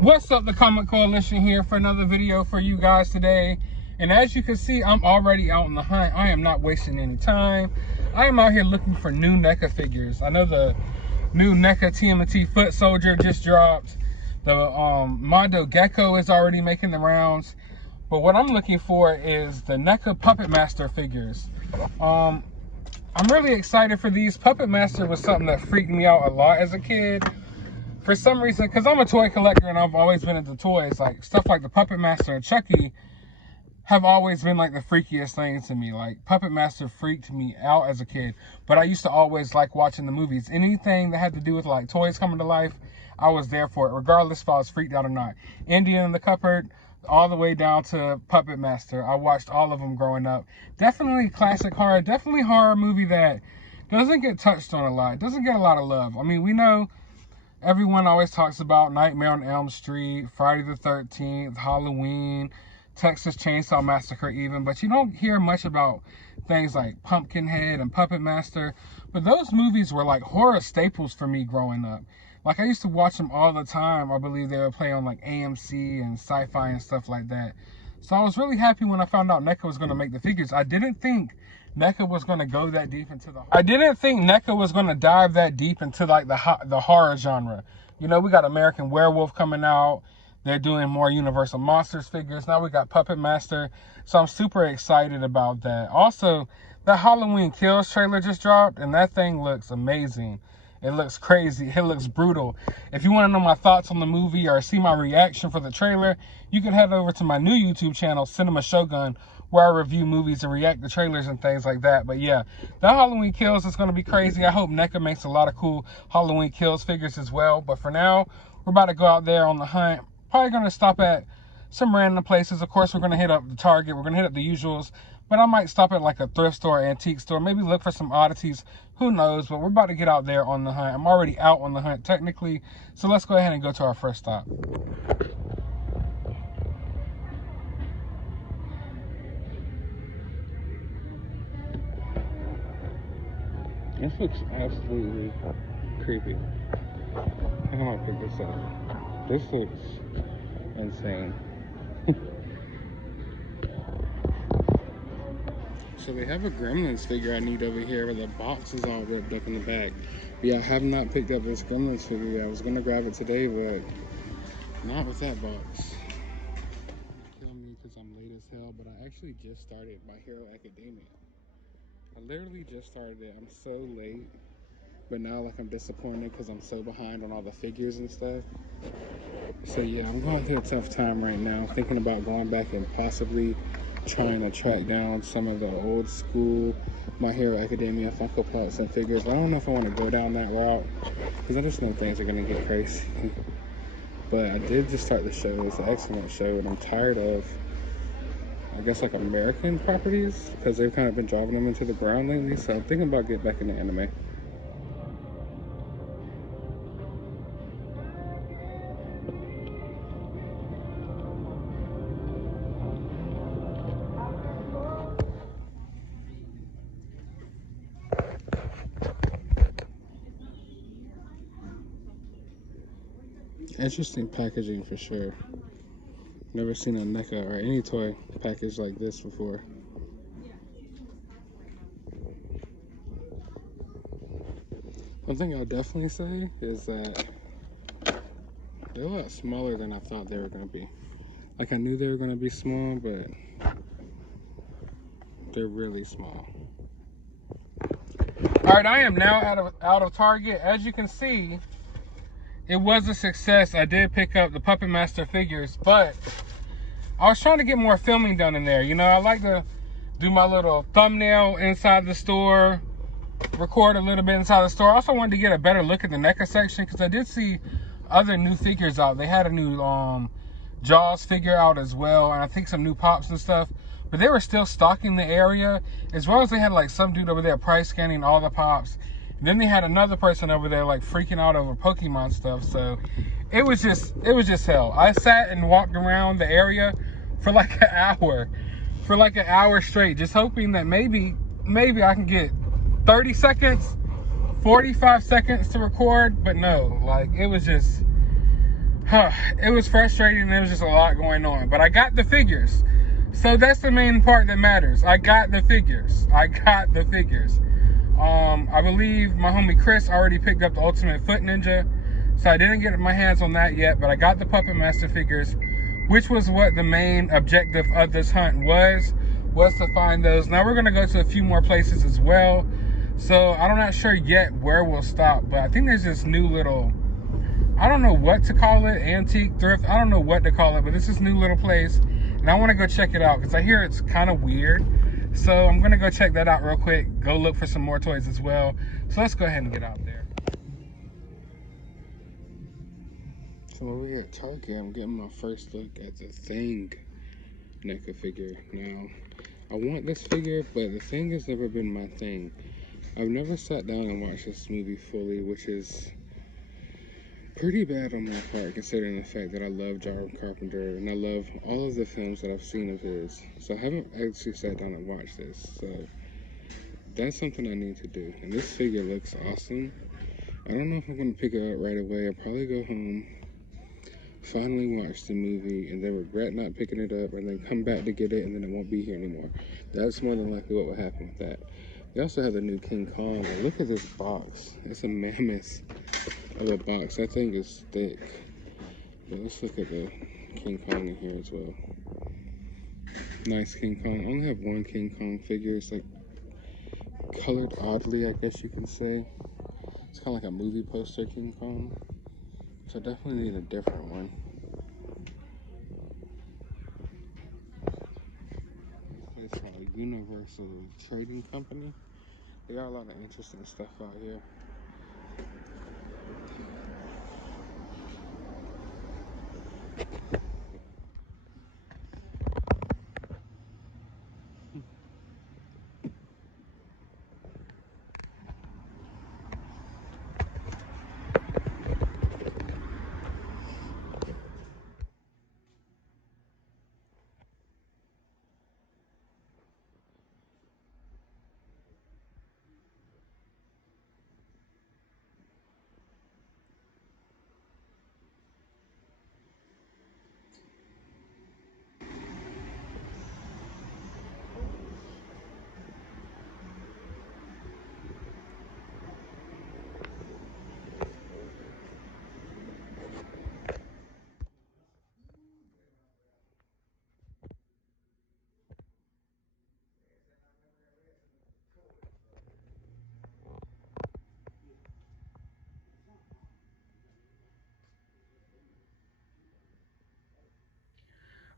What's up, the Comic Coalition here for another video for you guys today. And as you can see, I'm already out on the hunt. I am not wasting any time. I am out here looking for new NECA figures. I know the new NECA TMNT Foot Soldier just dropped. The Mondo Gecko is already making the rounds. But what I'm looking for is the NECA Puppet Master figures. I'm really excited for these. Puppet Master was something that freaked me out a lot as a kid. For some reason, because I'm a toy collector and I've always been into toys, like stuff like the Puppet Master and Chucky have always been like the freakiest things to me. Like Puppet Master freaked me out as a kid, but I used to always like watching the movies. Anything that had to do with like toys coming to life, I was there for it, regardless if I was freaked out or not. Indian in the Cupboard, all the way down to Puppet Master. I watched all of them growing up. Definitely classic horror, definitely horror movie that doesn't get touched on a lot, doesn't get a lot of love. I mean, we know everyone always talks about Nightmare on Elm Street, Friday the 13th, Halloween, Texas Chainsaw Massacre even, but you don't hear much about things like Pumpkinhead and Puppet Master. But those movies were like horror staples for me growing up. Like I used to watch them all the time. I believe they would play on like AMC and Sci-Fi and stuff like that. So I was really happy when I found out NECA was going to make the figures. I didn't think NECA was going to go that deep into I didn't think NECA was going to dive that deep into like the horror genre. You know, we got American Werewolf coming out. They're doing more Universal Monsters figures. Now we got Puppet Master. So I'm super excited about that. Also, the Halloween Kills trailer just dropped, and that thing looks amazing. It looks crazy. It looks brutal. If you want to know my thoughts on the movie or see my reaction for the trailer, you can head over to my new YouTube channel, Cinema Shogun, where I review movies and react to trailers and things like that. But yeah, that Halloween Kills is going to be crazy. I hope NECA makes a lot of cool Halloween Kills figures as well. But for now, we're about to go out there on the hunt. Probably going to stop at some random places. Of course, we're going to hit up the Target. We're going to hit up the usuals. But I might stop at like a thrift store, antique store, maybe look for some oddities. Who knows? But we're about to get out there on the hunt. I'm already out on the hunt technically. So let's go ahead and go to our first stop. This looks absolutely creepy. I'm gonna pick this up. This looks insane. So they have a Gremlins figure I need over here where the box is all ripped up in the back. But yeah, I have not picked up this Gremlins figure yet. I was gonna grab it today, but not with that box. Kill me because I'm late as hell, but I actually just started My Hero Academia. I literally just started it. I'm so late, but now like I'm disappointed because I'm so behind on all the figures and stuff. So yeah, I'm going through a tough time right now, thinking about going back and possibly trying to track down some of the old school My Hero Academia Funko Pops and figures. I don't know if I want to go down that route because I just know things are going to get crazy. But I did just start the show. It's an excellent show, and I'm tired of, I guess, like American properties because they've kind of been driving them into the ground lately. So I'm thinking about getting back into anime. Interesting packaging for sure. Never seen a NECA or any toy package like this before. One thing I'll definitely say is that they're a lot smaller than I thought they were going to be. Like I knew they were going to be small, but they're really small. Alright, I am now out of Target. As you can see, it was a success. I did pick up the Puppet Master figures, but I was trying to get more filming done in there. You know, I like to do my little thumbnail inside the store, record a little bit inside the store. I also wanted to get a better look at the NECA section because I did see other new figures out. They had a new Jaws figure out as well, and I think some new Pops and stuff. But they were still stocking the area, as well as they had like some dude over there price scanning all the Pops. And then they had another person over there like freaking out over Pokemon stuff. So it was just hell. I sat and walked around the area for like an hour straight, just hoping that maybe I can get 30 seconds, 45 seconds to record. But no, like it was just It was frustrating. There was just a lot going on, but I got the figures. So that's the main part that matters. I got the figures. I believe my homie Chris already picked up the Ultimate Foot Ninja, so I didn't get my hands on that yet, but I got the Puppet Master figures, which was what the main objective of this hunt was to find those. Now we're gonna go to a few more places as well, so I'm not sure yet where we'll stop, but I think there's this new little, I don't know what to call it, antique, thrift, I don't know what to call it, but this is new little place, and I want to go check it out because I hear it's kind of weird. So I'm gonna go check that out real quick, go look for some more toys as well. So let's go ahead and get out there. So over here at Target, I'm getting my first look at the Thing NECA figure. Now, I want this figure, but the Thing has never been my thing. I've never sat down and watched this movie fully, which is pretty bad on my part, considering the fact that I love John Carpenter and I love all of the films that I've seen of his. So I haven't actually sat down and watched this. So that's something I need to do. And this figure looks awesome. I don't know if I'm going to pick it up right away. I'll probably go home, finally watch the movie, and then regret not picking it up, and then come back to get it, and then it won't be here anymore. That's more than likely what will happen with that. They also have the new King Kong. And look at this box. It's a mammoth of a box. That thing is thick. But let's look at the King Kong in here as well. Nice King Kong. I only have one King Kong figure. It's like colored oddly, I guess you can say. It's kind of like a movie poster King Kong. So I definitely need a different one. It's called Universal Trading Company. They got a lot of interesting stuff out here.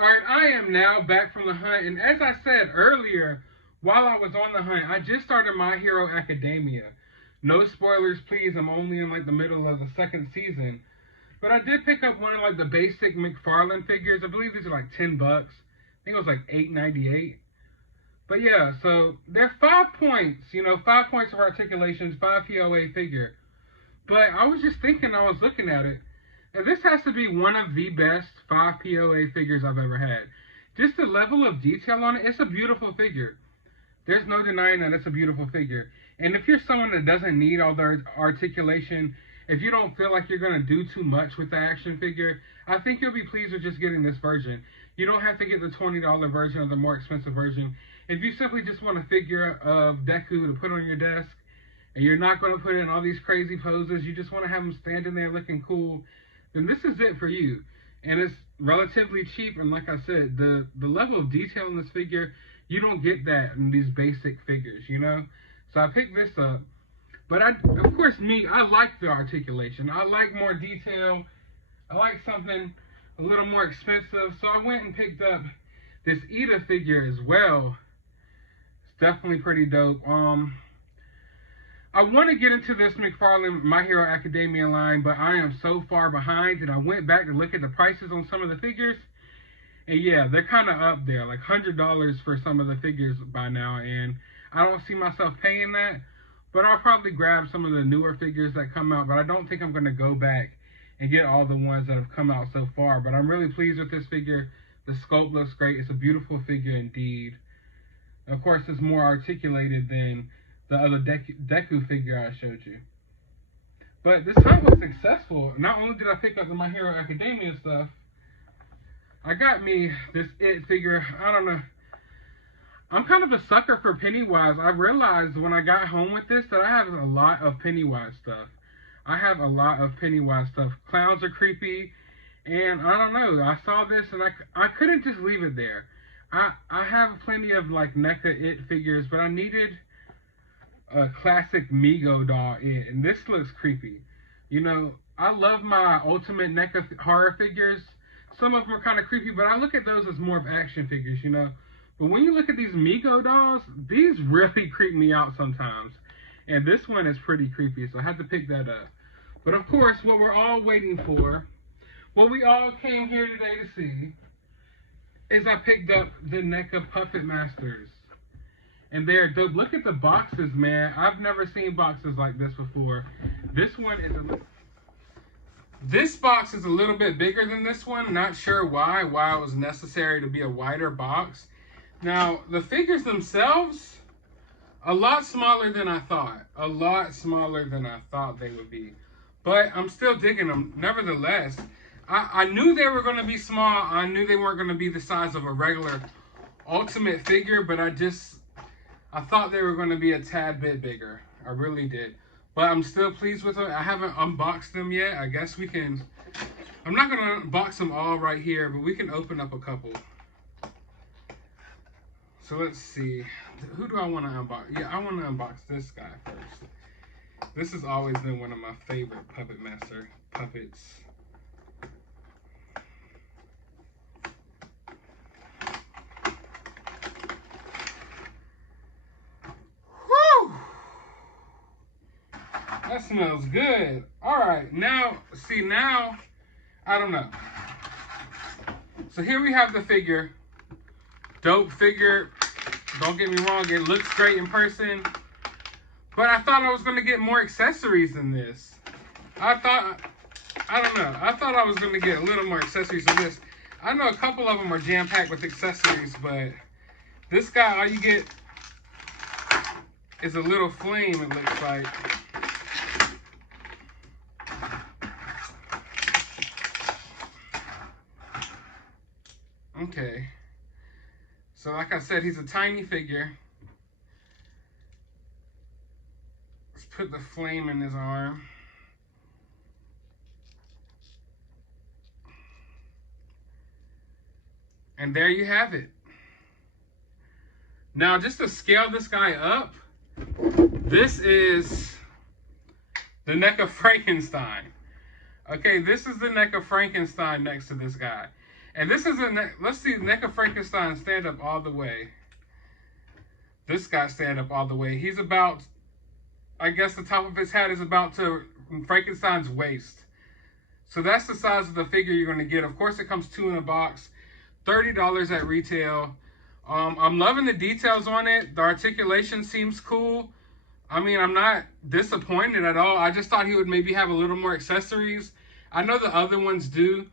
Alright, I am now back from the hunt, and as I said earlier, while I was on the hunt, I just started My Hero Academia. No spoilers, please, I'm only in like the middle of the second season. But I did pick up one of like the basic McFarlane figures. I believe these are like $10. I think it was like $8.98. But yeah, so they're 5 points, 5 points of articulations, 5 POA figure. But I was just thinking, I was looking at it, and this has to be one of the best 5 POA figures I've ever had. Just the level of detail on it, it's a beautiful figure. There's no denying that it's a beautiful figure. And if you're someone that doesn't need all the articulation, if you don't feel like you're going to do too much with the action figure, I think you'll be pleased with just getting this version. You don't have to get the $20 version or the more expensive version. If you simply just want a figure of Deku to put on your desk, and you're not going to put in all these crazy poses, you just want to have him standing there looking cool, then this is it for you. And it's relatively cheap, and like I said, the level of detail in this figure, you don't get that in these basic figures, So I picked this up. But of course, I like the articulation. I like more detail. I like something a little more expensive. So I went and picked up this Ida figure as well. It's definitely pretty dope. I want to get into this McFarlane My Hero Academia line, but I am so far behind, and I went back to look at the prices on some of the figures, and yeah, they're kind of up there, like $100 for some of the figures by now, and I don't see myself paying that, but I'll probably grab some of the newer figures that come out, but I don't think I'm going to go back and get all the ones that have come out so far, but I'm really pleased with this figure. The sculpt looks great. It's a beautiful figure indeed. Of course, it's more articulated than the other Deku figure I showed you. But this hunt was successful. Not only did I pick up the My Hero Academia stuff, I got me this It figure. I don't know. I'm kind of a sucker for Pennywise. I realized when I got home with this that I have a lot of Pennywise stuff. I have a lot of Pennywise stuff. Clowns are creepy. And I don't know. I saw this and I couldn't just leave it there. I have plenty of like NECA It figures, but I needed a classic Mego doll It. And this looks creepy. You know, I love my Ultimate NECA horror figures. Some of them are kind of creepy, but I look at those as more of action figures, you know. But when you look at these Mego dolls, these really creep me out sometimes. And this one is pretty creepy, so I had to pick that up. But of course, what we're all waiting for, what we all came here today to see, is I picked up the NECA Puppet Masters. And they're dope. Look at the boxes, man. I've never seen boxes like this before. This one is this box is a little bit bigger than this one. Not sure why it was necessary to be a wider box. Now, the figures themselves, a lot smaller than I thought. A lot smaller than I thought they would be. But I'm still digging them. Nevertheless, I knew they were going to be small. I knew they weren't going to be the size of a regular Ultimate figure. But I thought they were going to be a tad bit bigger. I really did. But I'm still pleased with them. I haven't unboxed them yet. I guess we can... I'm not going to unbox them all right here, but we can open up a couple. So let's see. Who do I want to unbox? Yeah, I want to unbox this guy first. This has always been one of my favorite Puppet Master puppets. Whew! That smells good. All right, now, see, now, I don't know. So here we have the figure. Dope figure. Don't get me wrong, it looks great in person. But I thought I was going to get more accessories than this. I don't know. I thought I was going to get a little more accessories than this. I know a couple of them are jam-packed with accessories, but this guy, all you get is a little flame, it looks like. Okay. So like I said, he's a tiny figure. Let's put the flame in his arm. And there you have it. Now, just to scale this guy up, this is the NECA Frankenstein. Okay, this is the NECA Frankenstein next to this guy. And this is let's see NECA Frankenstein stand up all the way. This guy stand up all the way. He's about, I guess the top of his head is about to Frankenstein's waist. So that's the size of the figure you're going to get. Of course, it comes 2 in a box. $30 at retail. I'm loving the details on it. The articulation seems cool. I mean, I'm not disappointed at all. I just thought he would maybe have a little more accessories. I know the other ones do.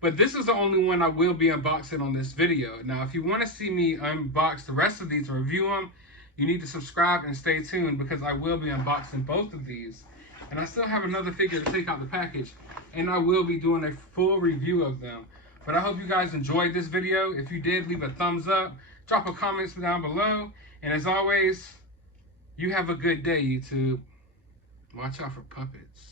But this is the only one I will be unboxing on this video. Now, if you want to see me unbox the rest of these and review them, you need to subscribe and stay tuned because I will be unboxing both of these. And I still have another figure to take out the package, and I will be doing a full review of them. But I hope you guys enjoyed this video. If you did, leave a thumbs up, drop a comment down below. And as always, you have a good day, YouTube. Watch out for puppets.